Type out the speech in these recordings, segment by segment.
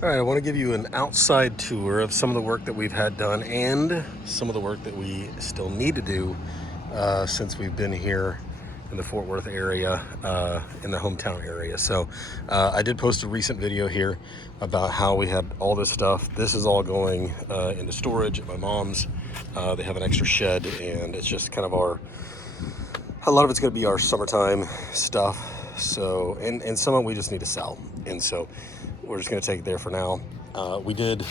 All right, I want to give you an outside tour of some of the work that we've had done and some of the work that we still need to do since we've been here in the Fort Worth area, in the hometown area. So I did post a recent video here about how we had all this stuff. This is all going into storage at my mom's. They have an extra shed, and it's just kind of a lot of it's going to be our summertime stuff. So, and some of it we just need to sell. And so we're just going to take it there for now. We did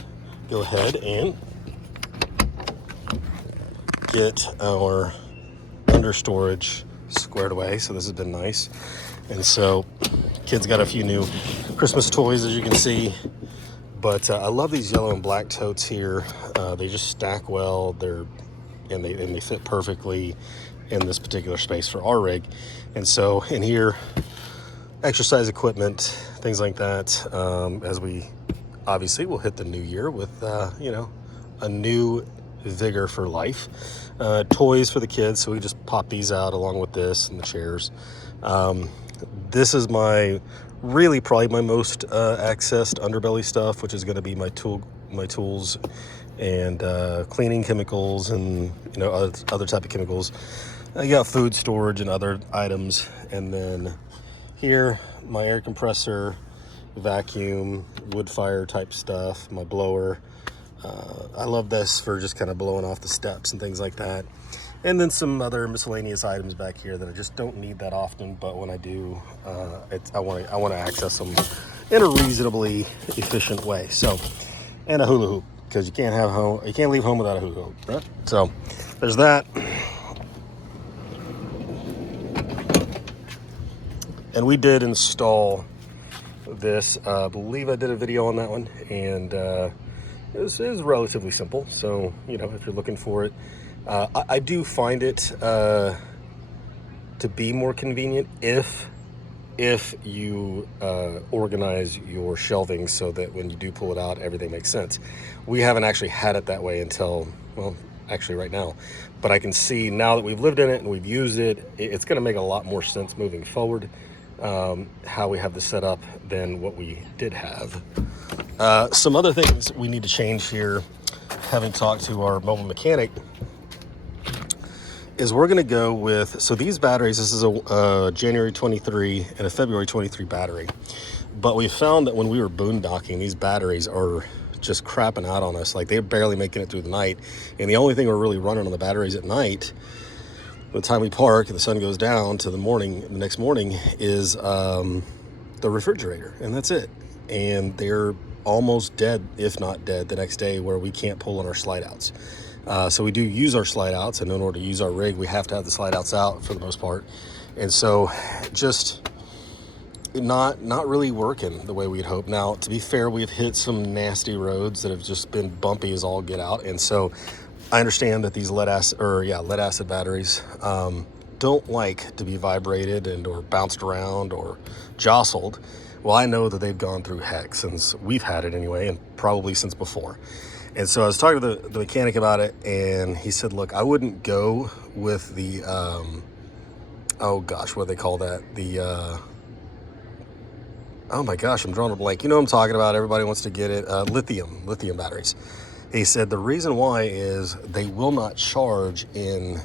go ahead and get our under storage squared away. So this has been nice. And so kids got a few new Christmas toys, as you can see. But I love these yellow and black totes here. They just stack well. And they fit perfectly in this particular space for our rig. And so in here, exercise equipment, things like that, as we obviously will hit the new year with a new vigor for life. Toys for the kids, so we just pop these out along with this and the chairs. This is probably my most accessed underbelly stuff, which is going to be my tools and cleaning chemicals and other type of chemicals. I got food storage and other items, and then here my air compressor, vacuum, wood fire type stuff, my blower. I love this for just kind of blowing off the steps and things like that. And then some other miscellaneous items back here that I just don't need that often, but when I do, I want to access them in a reasonably efficient way. So, and a hula hoop, because you can't leave home without a hula hoop, right? So there's that. And we did install this. I believe I did a video on that one, and it was relatively simple. So, if you're looking for it, I do find it to be more convenient if you organize your shelving so that when you do pull it out, everything makes sense. We haven't actually had it that way until, actually right now. But I can see now that we've lived in it and we've used it, it's going to make a lot more sense moving forward. How we have this set up than what we did have. Some other things we need to change here, having talked to our mobile mechanic, is we're going to go with, so these batteries, this is a January 23 and a February 23 battery. But we found that when we were boondocking, these batteries are just crapping out on us. Like, they're barely making it through the night. And the only thing we're really running on the batteries at night, by the time we park and the sun goes down to the next morning, is the refrigerator, and that's it. And they're almost dead, if not dead, the next day, where we can't pull on our slide outs. So we do use our slide outs, and in order to use our rig, we have to have the slide outs out for the most part. And so just not really working the way we'd hope. Now, to be fair, we've hit some nasty roads that have just been bumpy as all get out, and so I understand that these lead acid batteries don't like to be vibrated or bounced around or jostled. Well, I know that they've gone through heck since we've had it anyway, and probably since before. And so I was talking to the mechanic about it, and he said, look, I wouldn't go with the, what do they call that? Oh my gosh, I'm drawing a blank. You know what I'm talking about. Everybody wants to get it. Lithium batteries. He said the reason why is they will not charge in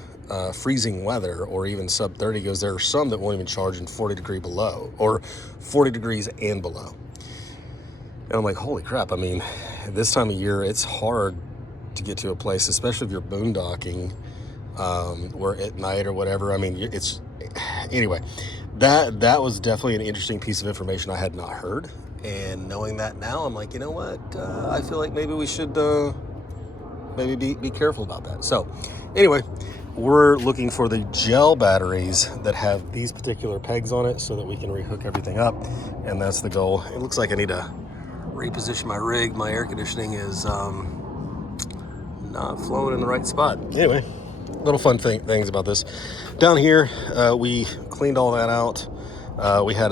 freezing weather or even sub 30. Goes, there are some that won't even charge in 40 degrees below, or 40 degrees and below. And I'm like, holy crap. I mean, this time of year, it's hard to get to a place, especially if you're boondocking, or at night or whatever. I mean, anyway, that was definitely an interesting piece of information I had not heard. And knowing that now, I'm like, you know what? I feel like maybe we should maybe be careful about that. So anyway, we're looking for the gel batteries that have these particular pegs on it so that we can rehook everything up. And that's the goal. It looks like I need to reposition my rig. My air conditioning is not flowing in the right spot. Anyway, little fun things about this. Down here, we cleaned all that out. We had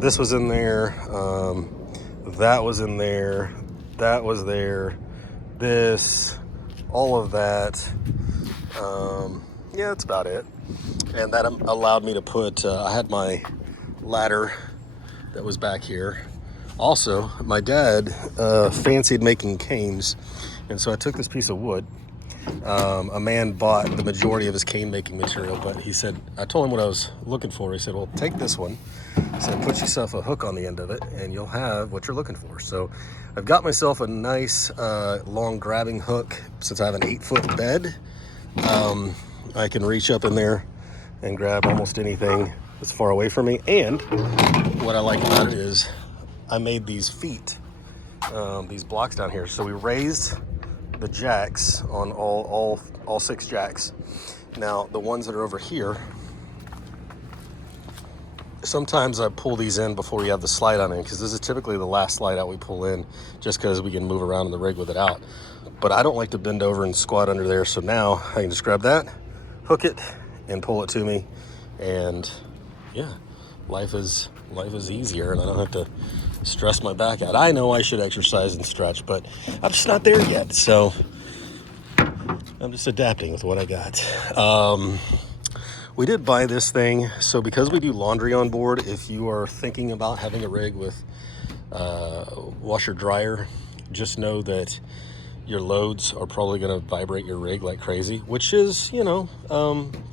this was in there, that was in there, that was there, this, all of that. That's about it. And that allowed me to put, I had my ladder that was back here Also, my dad fancied making canes, and so I took this piece of wood. A man bought the majority of his cane making material, but he said, I told him what I was looking for. He said, well, take this one. He said, put yourself a hook on the end of it and you'll have what you're looking for. So I've got myself a nice long grabbing hook. Since I have an 8-foot bed, I can reach up in there and grab almost anything that's far away from me. And what I like about it is I made these feet, these blocks down here. So we raised the jacks on all 6 jacks. Now the ones that are over here, sometimes I pull these in before we have the slide on in, because this is typically the last slide out we pull in, just because we can move around in the rig with it out. But I don't like to bend over and squat under there, so now I can just grab that, hook it, and pull it to me, and yeah, life is easier, and I don't have to stress my back out. I know I should exercise and stretch, but I'm just not there yet, so I'm just adapting with what I got. We did buy this thing, so because we do laundry on board, if you are thinking about having a rig with washer dryer, just know that your loads are probably going to vibrate your rig like crazy, which is, you know,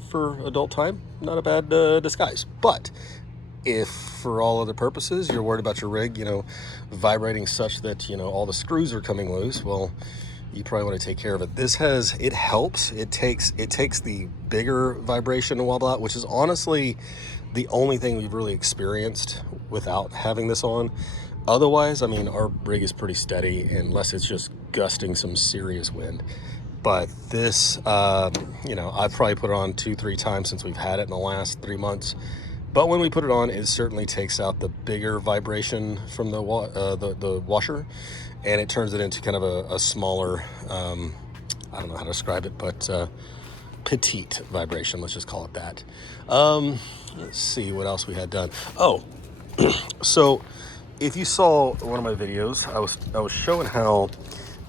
for adult time, not a bad disguise. But if for all other purposes you're worried about your rig, you know, vibrating such that, you know, all the screws are coming loose, well, you probably want to take care of it. It helps. It takes the bigger vibration and whatnot, which is honestly the only thing we've really experienced without having this on. Otherwise, I mean, our rig is pretty steady unless it's just gusting some serious wind. But this, you know, I've probably put it on 2-3 times since we've had it in the last 3 months. But when we put it on, it certainly takes out the bigger vibration from the washer, and it turns it into kind of a smaller, I don't know how to describe it, but petite vibration, let's just call it that. Let's see what else we had done. Oh, so if you saw one of my videos, I was showing how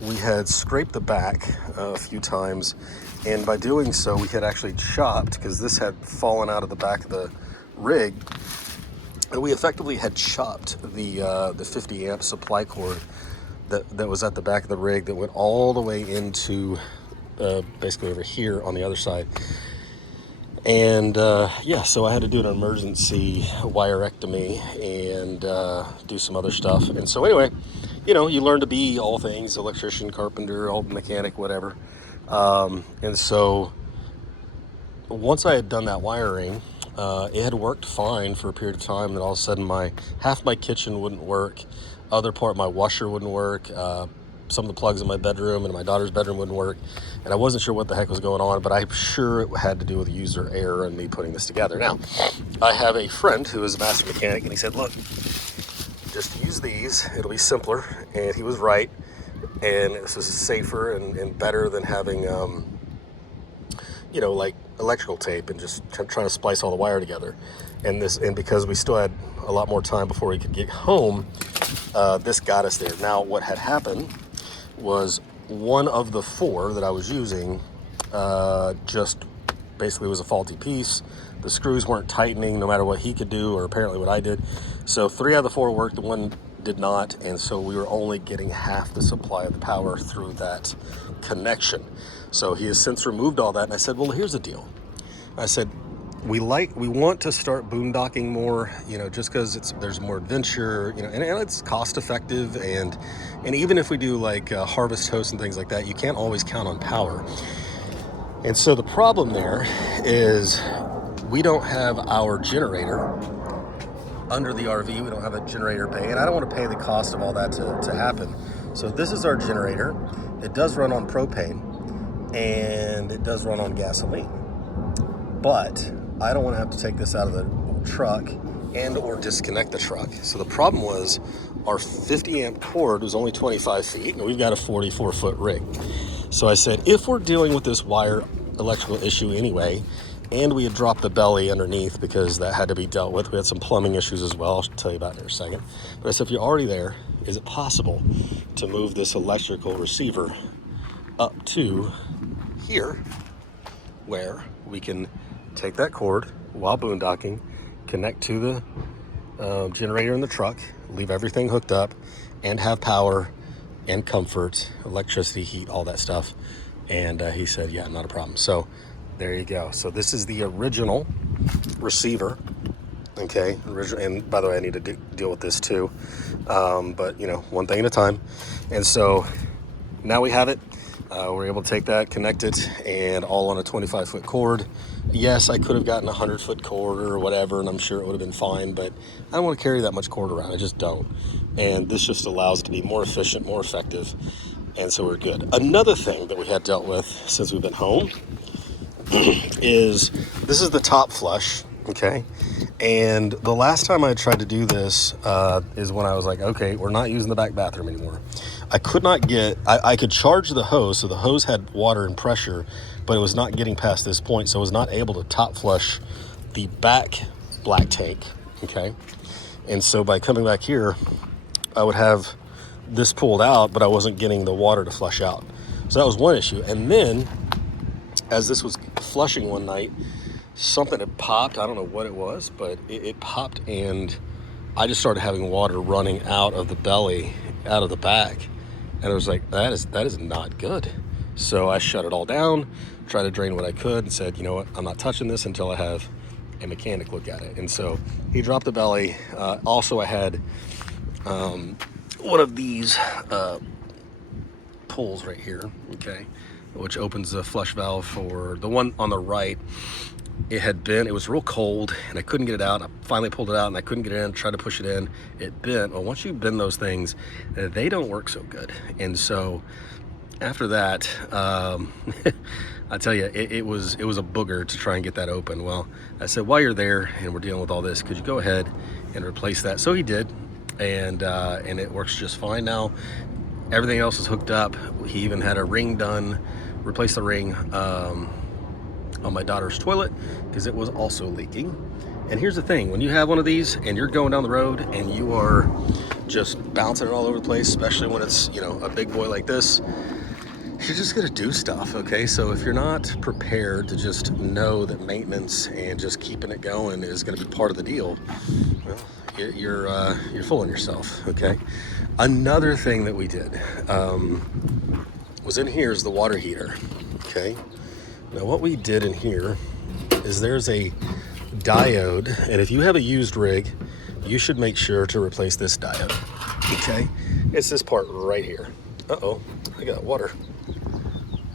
we had scraped the back a few times, and by doing so, we had actually chopped, because this had fallen out of the back of the rig, and we effectively had chopped the 50 amp supply cord that was at the back of the rig that went all the way into basically over here on the other side. And yeah, so I had to do an emergency wirectomy and do some other stuff. And so anyway, you know, you learn to be all things: electrician, carpenter, all mechanic, whatever. And so once I had done that wiring, it had worked fine for a period of time. Then all of a sudden, half my kitchen wouldn't work, other part of my washer wouldn't work, some of the plugs in my bedroom and my daughter's bedroom wouldn't work, and I wasn't sure what the heck was going on, but I'm sure it had to do with user error and me putting this together. Now, I have a friend who is a master mechanic, and he said, look, just use these, it'll be simpler, and he was right, and this is safer and better than having you know, like electrical tape and just trying to splice all the wire together. And because we still had a lot more time before we could get home, this got us there. Now, what had happened was one of the 4 that I was using just basically was a faulty piece. The screws weren't tightening no matter what he could do, or apparently what I did. So 3 out of the 4 worked, the one did not, and so we were only getting half the supply of the power through that connection. So he has since removed all that, and I said, well, here's the deal. I said, we want to start boondocking more, you know, just because there's more adventure, you know, and it's cost effective, and even if we do like harvest hosts and things like that, you can't always count on power. And so the problem there is we don't have our generator under the RV. We don't have a generator bay, and I don't want to pay the cost of all that to happen. So this is our generator. It does run on propane, and it does run on gasoline, but I don't want to have to take this out of the truck and or disconnect the truck. So the problem was our 50 amp cord was only 25 feet, and we've got a 44-foot rig. So I said, if we're dealing with this wire electrical issue anyway, and we had dropped the belly underneath because that had to be dealt with. We had some plumbing issues as well. I'll tell you about it in a second. But I said, if you're already there, is it possible to move this electrical receiver up to here, where we can take that cord while boondocking, connect to generator in the truck, leave everything hooked up, and have power and comfort, electricity, heat, all that stuff. And he said, yeah, not a problem. So there you go. So this is the original receiver. Okay, and by the way, I need to deal with this too. But, you know, one thing at a time. And so now we have it. We're able to take that, connect it, and all on a 25-foot cord. Yes, I could have gotten a 100-foot cord or whatever, and I'm sure it would have been fine, but I don't want to carry that much cord around. I just don't. And this just allows it to be more efficient, more effective, and so we're good. Another thing that we had dealt with since we've been home is this is the top flush, okay? And the last time I tried to do this is when I was like, okay, we're not using the back bathroom anymore. I could not get, I could charge the hose, so the hose had water and pressure, but it was not getting past this point, so I was not able to top flush the back black tank, okay? And so by coming back here, I would have this pulled out, but I wasn't getting the water to flush out. So that was one issue. And then, as this was flushing one night, something had popped. I don't know what it was, but it popped, and I just started having water running out of the belly, out of the back. And I was like, that is not good. So I shut it all down, tried to drain what I could, and said, you know what, I'm not touching this until I have a mechanic look at it. And so he dropped the belly. Also, I had one of these pulls right here, okay, which opens the flush valve for the one on the right. It was real cold and I couldn't get it out. I finally pulled it out and I couldn't get it in, tried to push it in. It bent. Well, once you bend those things, they don't work so good. And so after that, I tell you, it was a booger to try and get that open. Well, I said, while you're there and we're dealing with all this, could you go ahead and replace that? So he did, and it works just fine now. Everything else is hooked up. He even had a ring done, replaced the ring on my daughter's toilet because it was also leaking. And here's the thing, when you have one of these and you're going down the road and you are just bouncing it all over the place, especially when it's, you know, a big boy like this, you're just gonna do stuff, okay? So if you're not prepared to just know that maintenance and just keeping it going is gonna be part of the deal, well, you're fooling yourself, okay? Another thing that we did was in here is the water heater, okay? Now what we did in here is there's a diode, and if you have a used rig, you should make sure to replace this diode, okay? It's this part right here. Uh-oh, I got water.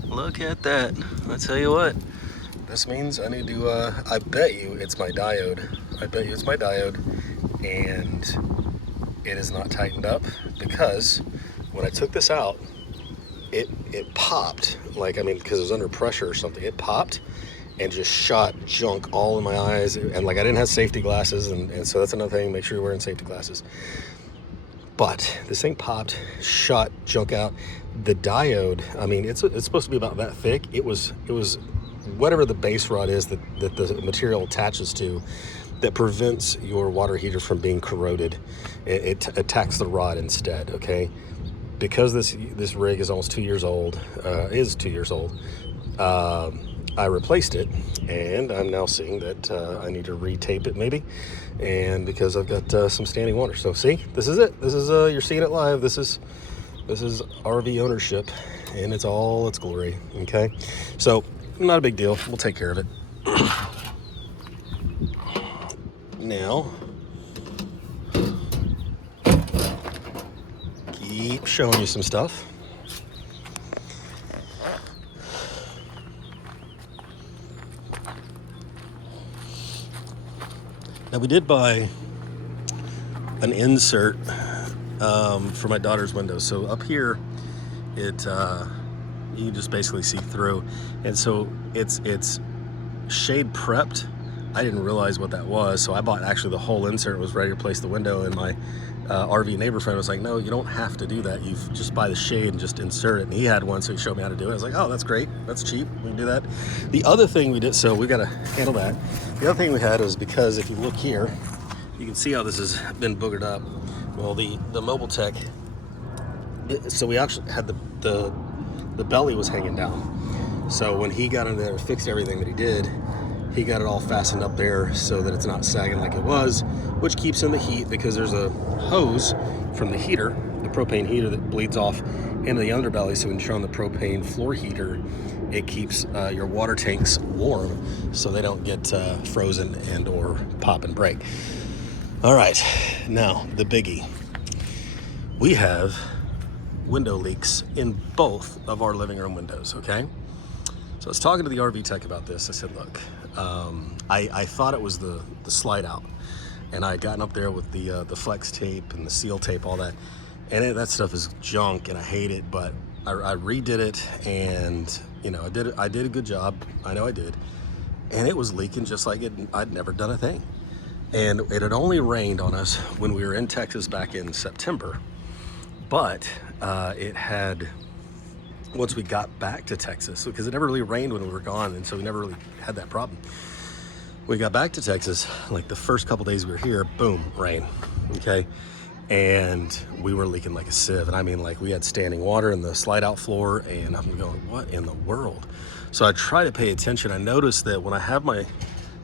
Look at that. I tell you what, this means I need to, I bet you it's my diode. I bet you it's my diode, and it is not tightened up because when I took this out, it popped, like, I mean, because it was under pressure or something. It popped and just shot junk all in my eyes. And like, I didn't have safety glasses. And so that's another thing, make sure you're wearing safety glasses. But this thing popped, shot junk out. The diode, I mean, it's supposed to be about that thick. It was whatever the base rod is that the material attaches to that prevents your water heater from being corroded. It attacks the rod instead, okay? Because this rig is almost 2 years old, I replaced it, and I'm now seeing that I need to retape it maybe, and because I've got some standing water. So see, this is it. This is you're seeing it live. This is RV ownership, and it's all its glory. Okay, so not a big deal. We'll take care of it. Now, keep showing you some stuff. Now, we did buy an insert for my daughter's window. So up here, you can just basically see through, and so it's shade prepped. I didn't realize what that was, so I bought actually the whole insert. Was ready to replace the window, and my RV neighbor friend was like, no, you don't have to do that. You just buy the shade and just insert it. And he had one, so he showed me how to do it. I was like, oh, that's great. That's cheap. We can do that. The other thing we did, so we got to handle that. The other thing we had was, because if you look here, you can see how this has been boogered up. Well, the Mobile Tech, so we actually had the belly was hanging down. So when he got in there and fixed everything that he did, He got it all fastened up there so that it's not sagging like it was, which keeps in the heat because there's a hose from the heater, the propane heater, that bleeds off into the underbelly. So when you turn on the propane floor heater, it keeps your water tanks warm so they don't get frozen and or pop and break. All right, now the biggie. We have window leaks in both of our living room windows, okay? So I was talking to the RV tech about this. I said, look, I thought it was the slide out, and I had gotten up there with the flex tape and the seal tape, all that, and that stuff is junk and I hate it, but I redid it, and you know, I did a good job. I know I did, and it was leaking just like I'd never done a thing. And it had only rained on us when we were in Texas back in September, but it had, once we got back to Texas, because it never really rained when we were gone, and so we never really had that problem. We got back to Texas, like the first couple days we were here, boom, rain, okay? And we were leaking like a sieve, and I mean, like, we had standing water in the slide out floor, and I'm going, what in the world? So I try to pay attention. I noticed that when I have my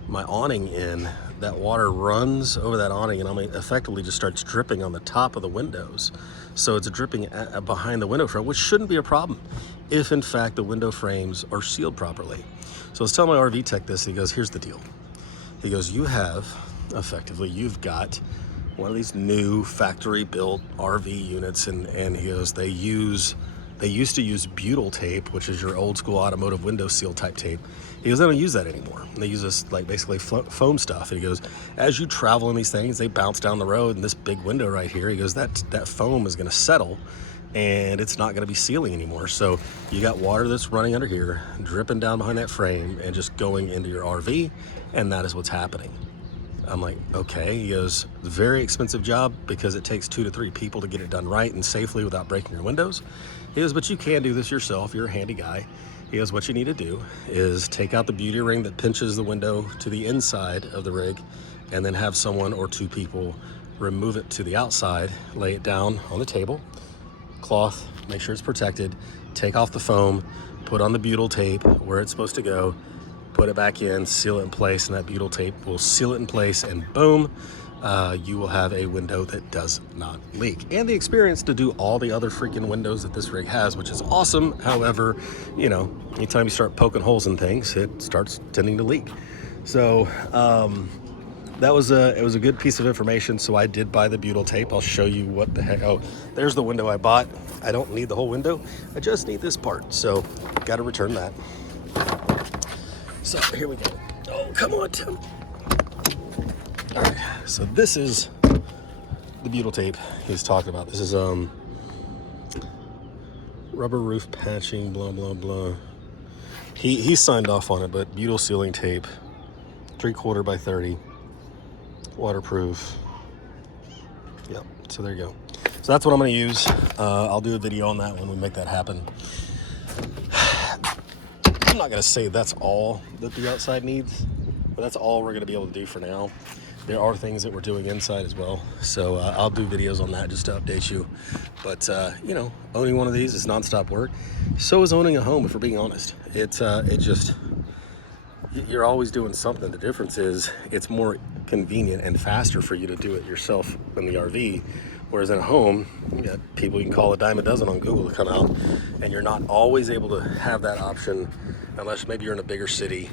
awning in, that water runs over that awning, and effectively just starts dripping on the top of the windows. So it's dripping behind the window frame, which shouldn't be a problem if in fact the window frames are sealed properly. So I was telling my RV tech this, he goes, here's the deal. He goes, you've got one of these new factory built RV units, and he goes, they used to use butyl tape, which is your old school automotive window seal type tape. He goes, they don't use that anymore. They use this like basically foam stuff. And he goes, as you travel in these things, they bounce down the road, and this big window right here, he goes, that foam is gonna settle and it's not gonna be sealing anymore. So you got water that's running under here, dripping down behind that frame and just going into your RV, and that is what's happening. I'm like, okay. He goes, very expensive job because it takes 2 to 3 people to get it done right and safely without breaking your windows. He goes, but you can do this yourself. You're a handy guy. He goes, what you need to do is take out the beauty ring that pinches the window to the inside of the rig, and then have someone or 2 people remove it to the outside, lay it down on the table, cloth, make sure it's protected, take off the foam, put on the butyl tape where it's supposed to go, put it back in, seal it in place, and that butyl tape will seal it in place, and boom, you will have a window that does not leak. And the experience to do all the other freaking windows that this rig has, which is awesome. However, you know, anytime you start poking holes in things, it starts tending to leak. So it was a good piece of information. So I did buy the butyl tape. I'll show you what the heck. Oh, there's the window I bought. I don't need the whole window. I just need this part. So got to return that. So here we go. Oh, come on, Tim. All right, so this is the butyl tape he's talking about. This is rubber roof patching, blah, blah, blah. He signed off on it, but butyl sealing tape, 3/4 by 30, waterproof. Yep, so there you go. So that's what I'm gonna use. I'll do a video on that when we make that happen. I'm not gonna say that's all that the outside needs, but that's all we're gonna be able to do for now. There are things that we're doing inside as well, so I'll do videos on that just to update you. But you know, owning one of these is nonstop work. So is owning a home, if we're being honest. It just, you're always doing something. The difference is it's more convenient and faster for you to do it yourself in the RV, whereas in a home, you got people you can call a dime a dozen on Google to come out, and you're not always able to have that option unless maybe you're in a bigger city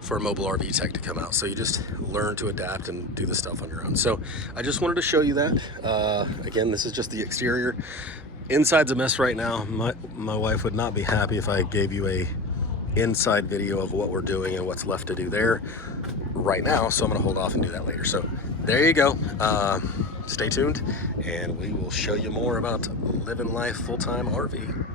for a mobile RV tech to come out. So you just learn to adapt and do the stuff on your own. So I just wanted to show you that. Again, this is just the exterior. Inside's a mess right now. My wife would not be happy if I gave you a inside video of what we're doing and what's left to do there right now. So I'm gonna hold off and do that later. So there you go. Stay tuned and we will show you more about living life full-time RV.